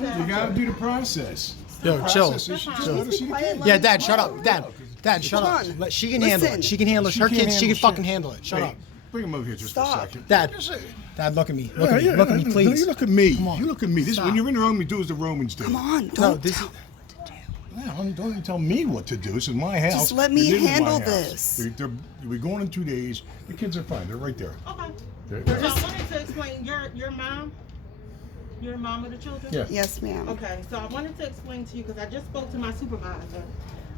You gotta do the process. Yo, chill. Yeah, Dad, shut up. Dad, shut up. She can handle it. She can handle it. Her kids, she can fucking handle it. Shut up. Bring him over here just for a second. Dad, look at me. Look at me. Look at me, please. You look at me. You look at me. This when you're in Rome, you do as the Romans do. Come on, don't tell what to do. Don't tell me what to do. This is my house. Just let me handle this. We're going in 2 days. The kids are fine. They're right there. Okay. So I wanted to explain your mom. You're the mom of the children? Yeah. Yes, ma'am. Okay, so I wanted to explain to you because I just spoke to my supervisor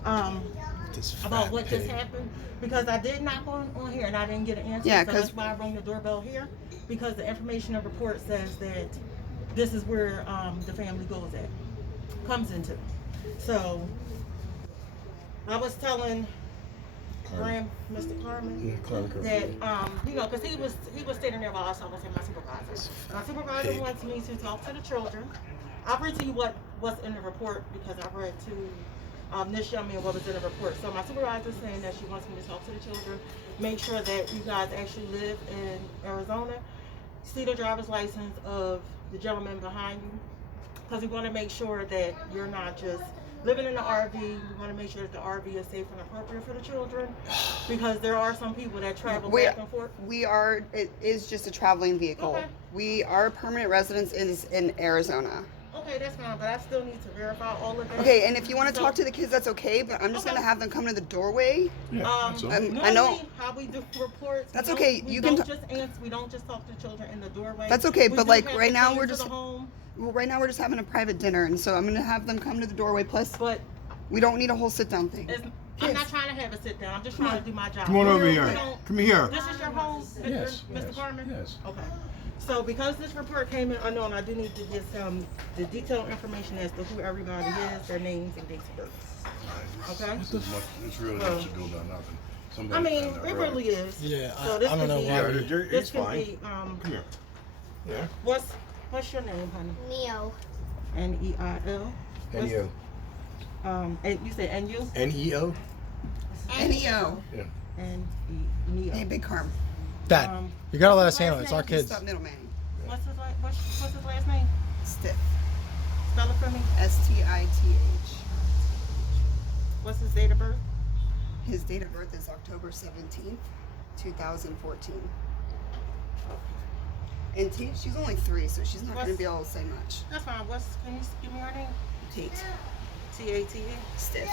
about what just happened because I did knock on here and I didn't get an answer. Yeah, so that's why I rang the doorbell here because the information of report says that this is where the family comes into. So I was telling Mr. Carmen that you know, because he was standing there while I was talking to my supervisor. My supervisor wants me to talk to the children. I'll read to you what's in the report because I read to this young man what was in the report. So my supervisor is saying that she wants me to talk to the children, make sure that you guys actually live in Arizona, see the driver's license of the gentleman behind you, because we want to make sure that you're not just living in the RV. We want to make sure that the RV is safe and appropriate for the children, because there are some people that travel back and forth. It is just a traveling vehicle. Okay. Our permanent residence is in Arizona. Okay, that's fine, but I still need to verify all of that. Okay, and if you want to talk to the kids, that's okay, but I'm just going to have them come to the doorway. Yeah, I know. How we do reports. That's okay. We don't just talk to children in the doorway. That's okay, We but do like have right to now come we're to just the home, right now we're just having a private dinner, and so I'm going to have them come to the doorway. Plus, but we don't need a whole sit down thing. I'm not trying to have a sit down. I'm just trying to do my job. Come on over here. Come here. This is your home, Yes. Mr. Carmen? Yes. Okay. So because this report came in unknown, I do need to get the detailed information as to who everybody is, their names and dates of birth. Okay? It's really much to do about nothing. I mean, it really is. Yeah, So I don't know why. This could be, Come here. Yeah. what's your name, honey? Neo. Neil. N-E-O. And you said N-U? N-E-O? Neo. Yeah. N-E-Neo. Hey, Big Carm. Dad, you gotta let us handle it. It's our kids. Stop middleman. What's his last name? Stiff. Spell it for me. Stith. What's his date of birth? His date of birth is October 17th, 2014. And Tate, she's only 3, so she's not going to be able to say much. That's fine. Can you give me her name? Tate. T-A-T-E? Stiff.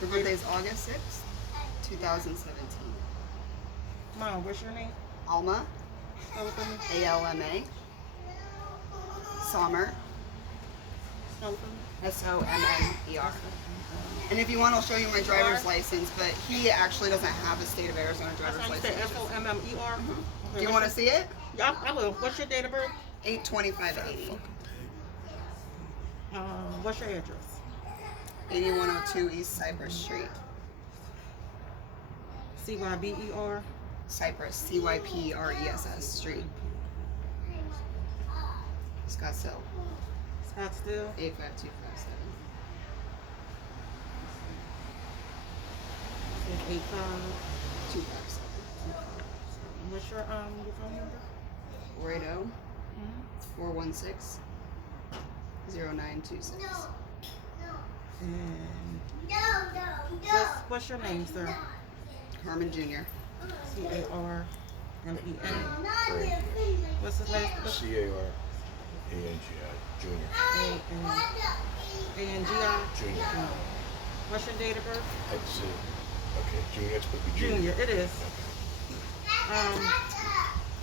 Her birthday is August 6th, 2017. Mom, what's your name? Alma. Spell it for me. A-L-M-A. Sommer. Spell it for me. S-O-M-M-E-R. And if you want, I'll show you my driver's license, but he actually doesn't have a state of Arizona driver's That's license. F-O-M-M-E-R? Do you want to see it? Yeah, I will. What's your date of birth? 8/25/80. What's your address? 8102 East Cypress Street. C-Y-B-E-R? Cypress, C-Y-P-R-E-S-S Street. Scottsdale, Scottsdale? 85257. 85. 257. What's your phone number? 480 416 0926. And what's your name, sir? Carmen Jr. C-A-R-M-E-N. What's his last name? C-A-R-A-N-G-I, Junior. A-N-G-I? Junior. What's your date of birth? That's okay, Junior, it's supposed to be Junior. Junior, it is.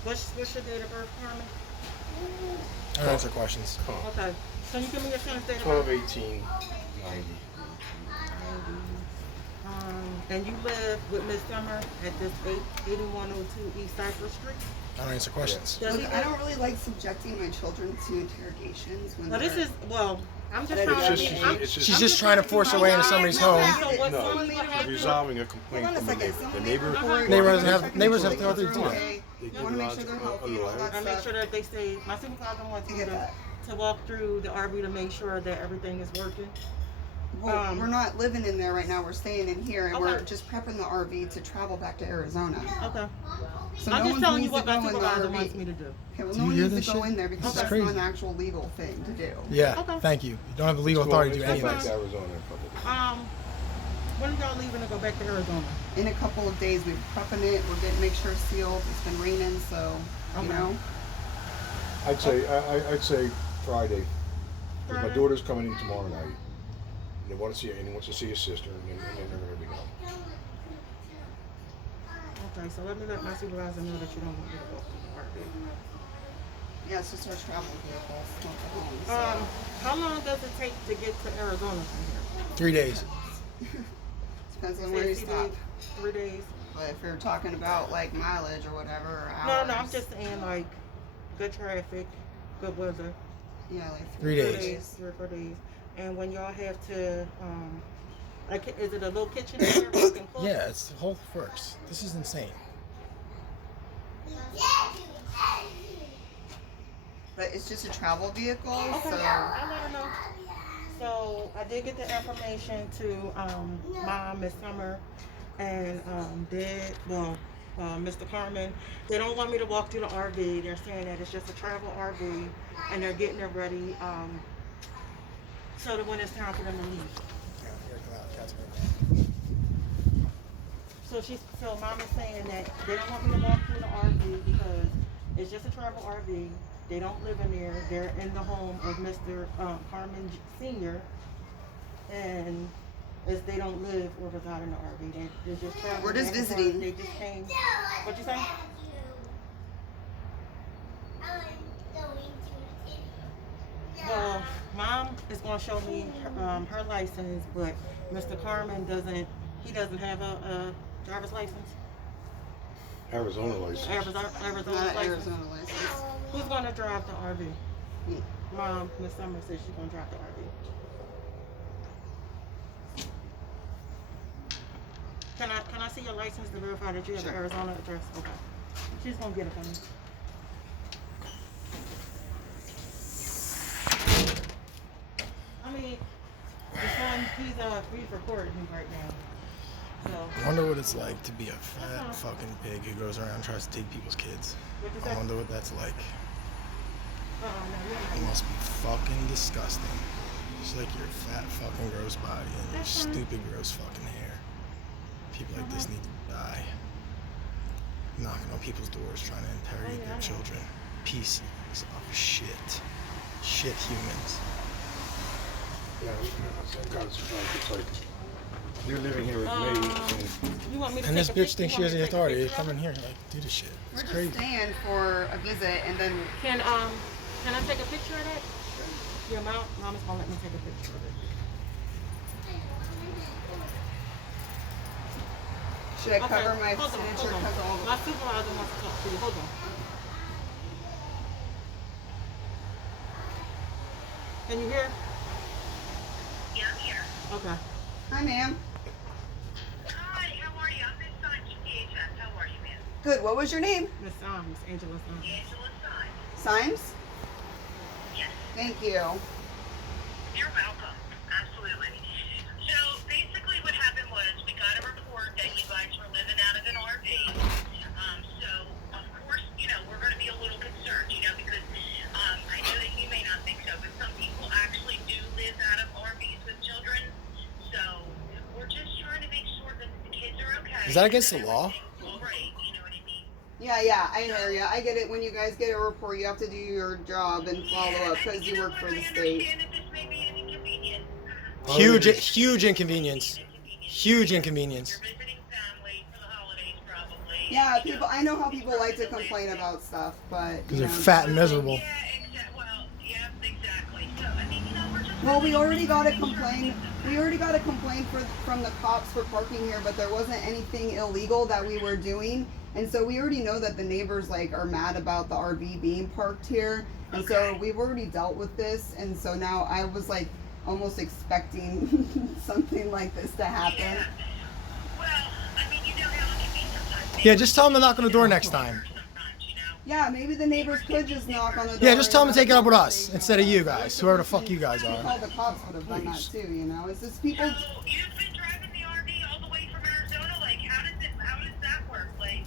What's your date of birth, Carmen? I don't answer questions. Okay. Can you give me your son's date of birth? 12/18/90. And you live with Miss Summer at this 8102 East Cypress Street? I don't answer questions. Does he Look, I don't really like subjecting my children to interrogations. When Well, this they're- is, well, I'm just It's trying just- to be... it's just- She's just trying to force her way into somebody's home. Resolving a complaint Hold on a from the second. neighbor. The neighbor. Neighbors have the authority to do that. Okay. You want to make sure they're healthy and all that I make stuff. sure that they stay, my supervisor wants I you get that. to walk through the RV to make sure that everything is working. Well, we're not living in there right now. We're staying in here, and we're Okay. just prepping the RV to travel back to Arizona. Okay. So I'm no just one telling you needs what to my go in the supervisor RV. wants me to do. Okay, well, Do no you one hear needs this to go shit? in there because This is that's crazy. not an actual legal thing to do. Yeah, Okay. thank you. You don't have the legal authority to do any of Let's this. go back to Arizona in a couple of days. When are y'all leaving to go back to Arizona? In a couple of days, we're prepping it. We're getting make sure it's sealed. It's been raining, so you Okay. know. I'd say Friday. 'Cause my Friday? daughter's coming in tomorrow night. And they want to see her, and he wants to see his sister, and then they're gonna be gone. Okay, so let me let my supervisor know that you don't want me to go to the RV. Yeah, it's just our travel vehicles, not the home. So. How long does it take to get to Arizona from here? 3 days. Depends on where you stop. 3 days. But if you're talking about like mileage or whatever, or No, hours, no, I'm just saying like good traffic, good weather. yeah, like 3 3 days. 3 or 4 days. And when y'all have to, like, is it a little kitchen there where you can cook? Yeah, it's the whole works. This is insane. But it's just a travel vehicle, Okay, so I'll let her know. So I did get the information to Mom, Miss Summer, and Mr. Carmen. They don't want me to walk through the RV. They're saying that it's just a travel RV, and they're getting it ready so that when it's time for them to leave. So Mom is saying that they don't want me to walk through the RV because it's just a travel RV. They don't live in there. They're in the home of Mr. Carmen Sr. And as they don't live or reside in the RV. They're just traveling. We're just back and forth. visiting. They just came. What you say? Well, Mom is going to show me her license, but Mr. Carmen doesn't have a driver's license. Arizona license. not Arizona an license. Arizona license. Who's going to drive the RV? Me. Mom, Miss Summer says she's going to drive the RV. Can I see your license to verify that you have Sure. an Arizona address? Okay. She's going to get it for me. I mean, the son, he's recording right now. So, I wonder what it's like to be a fat fucking pig who goes around and tries to take people's kids. what you I say? wonder what that's like. No, It must be fucking disgusting. Just like your fat fucking gross body and your That's fine. stupid gross fucking hair. People like this need to die. Knocking on people's doors trying to interrogate yeah, I their know. children. Pieces of shit. Shit humans. Yeah, I'm kind of surprised. It's like you're living here with me, and you want me to And this take a bitch pic- thinks you she want has me the to take a authority to picture of come it? in here like do this shit. We're It's just crazy. staying for a visit, and then Can I take a picture of that? Your mom is gonna let me take a picture of it. should I cover my hold on, signature hold on. because all My supervisor wants to talk to you. Hold on. Can you hear? Yeah, I'm here. Okay. Hi, ma'am. Hi, how are you? I'm Miss Sanchez from DHS. How are you, ma'am? Good. What was your name? Miss Angela Sims. Angela Symes. Symes. Yes, Thank you. you're welcome. Absolutely. So basically what happened was we got a report that you guys were living out of an RV. So of course, we're going to be a little concerned, because I know that you may not think so, but some people actually do live out of RVs with children. So we're just trying to make sure that the kids are okay. Is that against the law? Everything's all right, you know what I mean? Yeah, I hear you. I get it. When you guys get a report, you have to do your job and follow up because you work for the I state. understand that this may be an inconvenience. Huge inconvenience. Huge inconvenience. You're visiting family for the holidays, probably. Yeah, people. I know how people like to complain about stuff, but Because you they're know. fat and miserable. Yeah, exactly. So, I mean, we're just. Well, we already got a complaint. We already got a complaint from the cops for parking here, but there wasn't anything illegal that we were doing, and so we already know that the neighbors are mad about the RV being parked here, and so Okay. we've already dealt with this, and so now I was almost expecting something like this to happen. Yeah. Well, I mean, you know how it can be sometimes. Yeah, just tell them to knock on the door next time. Sometimes, Yeah, maybe the neighbors could just knock on the door. Yeah, just tell them and to take it up with have a us instead of you guys, whoever the fuck you guys conversation. are. All the cops would have done that too, you know. It's just people. So you've been driving the RV all the way from Arizona. Like, how does that work? Like,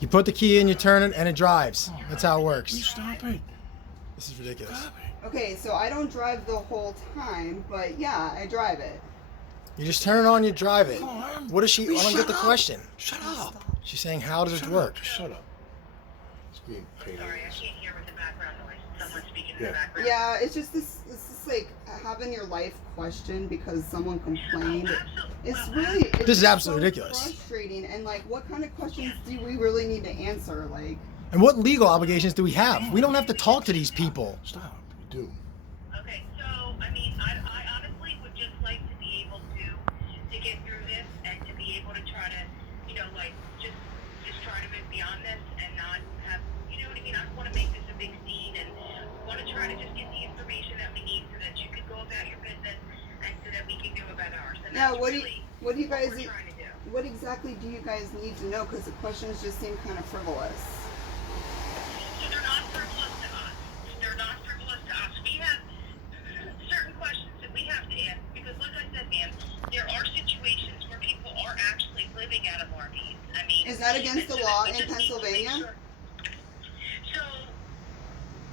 You put the key in, you turn it, and it drives. That's how it works. Stop it. This is ridiculous. Okay, so I don't drive the whole time, but yeah, I drive it. You just turn it on, you drive it. What is she? I don't get the Shut up. question. Shut up. She's saying, how does it work? Shut up. It's being paid. sorry, I can't hear with the background noise. Someone speaking in Yeah. the background. Yeah, it's just this. It's just like having your life questioned because someone complained. It's really. It's This is so absolutely ridiculous. Frustrating, and like, what kind of questions do we really need to answer? Like, And what legal obligations do we have? We don't have to talk to these people. Stop. You do. Okay, so I mean, I honestly would just like to be able to get through this and to be able to try to, you know, like just try to move beyond this and not have, you know what I mean? I don't want to make this a big scene and want to try to just get the information that we need so that you can go about your business and so that we can go about ours. And yeah, that's what do really you guys? what we're trying to do. What exactly do you guys need to know? Because the questions just seem kind of frivolous. So they're not frivolous to us. They're not frivolous to us. We have certain questions that we have to ask because, like I said, ma'am, there are situations where people are actually living out of RVs. I mean, Is that against the so law we in just need to make Pennsylvania? sure- So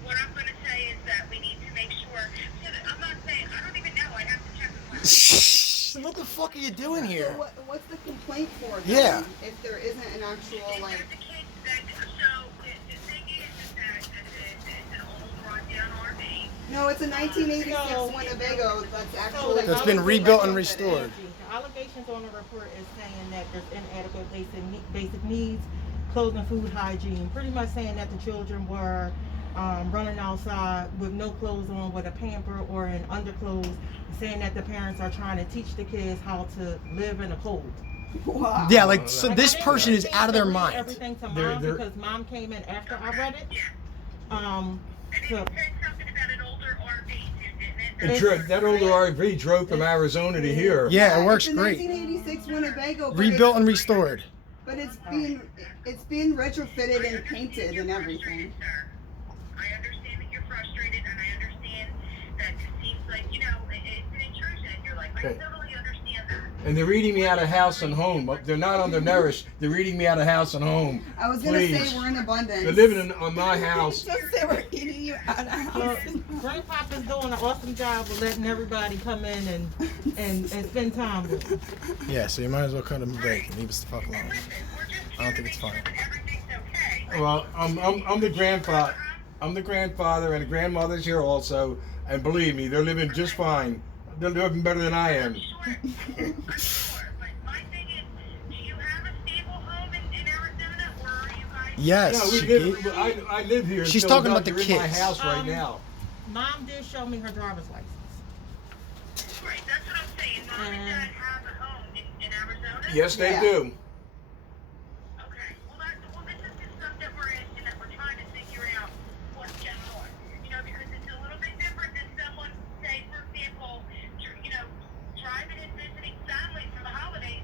what I'm going to say is that we need to make sure. So that I'm not saying I don't even know. I have to check with my. What the fuck are you doing here? So what's the complaint for? Then, Yeah. If there isn't an actual like. The kids that, so the thing is that it's an old rundown RV. No, it's a 1986 So- Winnebago that's actually. That's been rebuilt and restored. The allegations on the report is saying that there's inadequate basic needs, clothing, food, hygiene. Pretty much saying that the children were running outside with no clothes on, with a pamper or in underclothes. Saying that the parents are trying to teach the kids how to live in the cold. Wow. Yeah, like, so Like, this I didn't person is get out of to their read mind. Everything to They're- mom they're- because mom came in after I read it. Yeah. So, And it said something about an older RV too, didn't it? That older RV drove from Arizona to here. Yeah, it works it's a great. 1986 Winnebago. But Rebuilt and restored. But it's being retrofitted and painted and everything. Sir. I understand that you're frustrated, and I understand that it seems like, you know, it's an intrusion in your life. I Okay. totally understand that. And they're eating me out of house and home. They're not undernourished. They're eating me out of house and home. I was gonna Please. say we're in abundance. They're living on my house. Just say we're eating you out of well, house. Grandpapa's doing an awesome job of letting everybody come in and spend time with them. Yeah, so you might as well cut him a break and leave us the fuck alone. Listen, we're just I don't here think to it's make funny. sure that everything's okay. Well, I'm the grandfather. I'm the grandfather, and the grandmother's here also. And believe me, they're living just fine. They're living better than I am. Sure. I'm sure. But my thing is, do you have a stable home in Arizona, or are you guys... Yes, No, she we live, gave- I live here. in She's talking about the Philadelphia, in my kids. house right now. Mom did show me her driver's license. Right, that's what I'm saying. Mom and Dad have a home in Arizona? Yes, they Yeah. do. Okay. Well, this is just stuff that we're asking, that we're trying to figure out what's going on. You know, because it's a little bit different than someone, say, for example, you know, driving and visiting family for the holidays,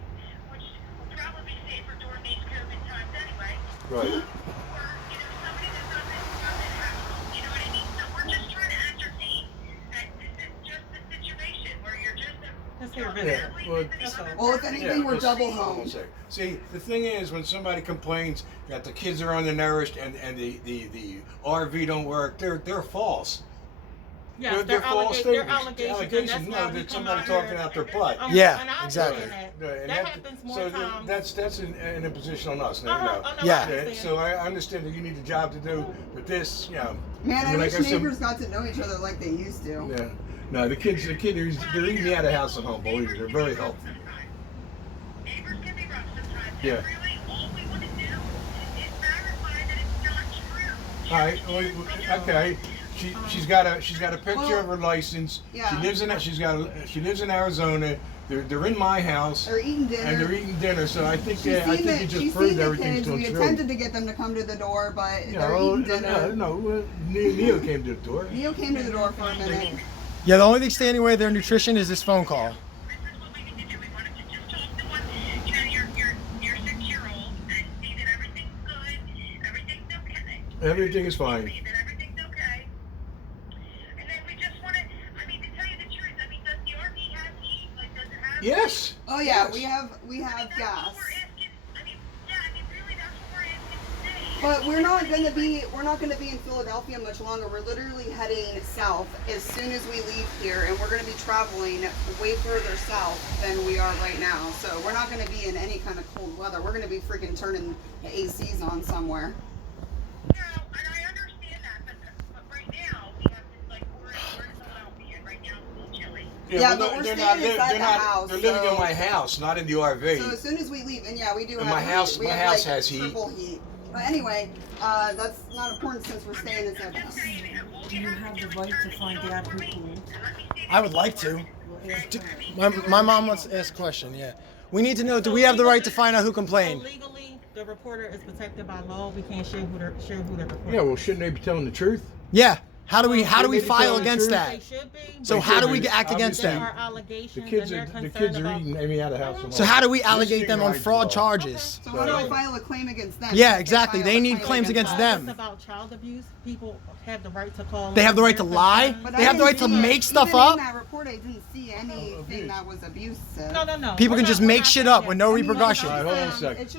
which will probably be safer during these COVID times anyway. Right. Or, you know, somebody that doesn't have a home, you know what I mean? So we're just trying to ascertain that this is just the situation where you're just a Let's hear a family video. Well, visiting other Well, if families. anything, we're let's- double hold on home. a sec. See, the thing is, when somebody complains that the kids are undernourished and the RV don't work, they're false. Yes, they're false they're statements. allegations. And that's why No, we that come somebody out talking here. out their butt. Yeah, and I exactly. understand Yeah, that. and That happens more so times. that's an imposition on us. Uh-huh. You know. Oh, no, Yeah. I understand. So I understand that you need a job to do, but this, you know. Man, I mean, wish like said, neighbors got to know each other like they used to. Yeah. No, the kids, they're eating me out of house and home. Believe me, they're very helpful. Neighbors can be rough sometimes. Yeah. And really, all we want to do is verify that it's not true. All right. Well, okay. She's got a picture of her license. Yeah. She lives in Arizona. They're in my house. They're eating dinner. And they're eating dinner. So I think She's I seen think the, you she's just seen proved the everything's kids. still We true. attempted to get them to come to the door, but Yeah, they're well, eating dinner. no, Neo came to the door. Neo came to the door for a minute. Yeah, the only thing standing in the way of their nutrition is this phone call. This is what we need to do. We wanted to just talk to one, you know, your 6-year-old and see that everything's good, everything's okay. Everything is fine. That everything's okay. And then we just want to, I mean, to tell you the truth, I mean, does the RV have heat? Like, does it have? Yes. Oh yeah, Yes. we have I mean, that's gas. what we're asking. I mean, yeah, I mean, really, that's what we're asking today. But we're not gonna be in Philadelphia much longer. We're literally heading south as soon as we leave here, and we're gonna be traveling way further south than we are right now. So we're not gonna be in any kind of cold weather. We're gonna be freaking turning the ACs on somewhere. No, and I understand that, but right now, we have to, like, we're in Philadelphia, and right now it's a little chilly. Yeah, but we're staying inside the house, They're living so- in my house, not in the RV. So as soon as we leave, and yeah, we do And have my heat. house- We my have, house like, has heat. triple heat. But anyway, that's not important since we're staying inside the house. Do you have the right to find out who? I would like to. My mom wants to ask a question. Yeah, we need to know. Do we have the right to find out who So complained? legally, the reporter is protected by law. We can't share who they're reporting. Yeah, well, shouldn't they be telling the truth? Yeah. How do we Maybe file tell the against truth. They that? should be. So They how do should we be. act against There them? are allegations. The kids and are they're the kids concerned are about- eating Amy out of the house. So how do we This allocate chicken them on rides fraud well. charges? So how do I file a claim against them? Yeah, If exactly. file They a need claim claims against us. them. It's about child abuse. People have the right to call. They have the right to their lie? concerns. But They I have the didn't right to see make stuff even up? In that report, I didn't see anything that was abusive. No. People We're can not- just we're make not shit saying up that. with no I mean, like, repercussion. All right, hold on a second. it's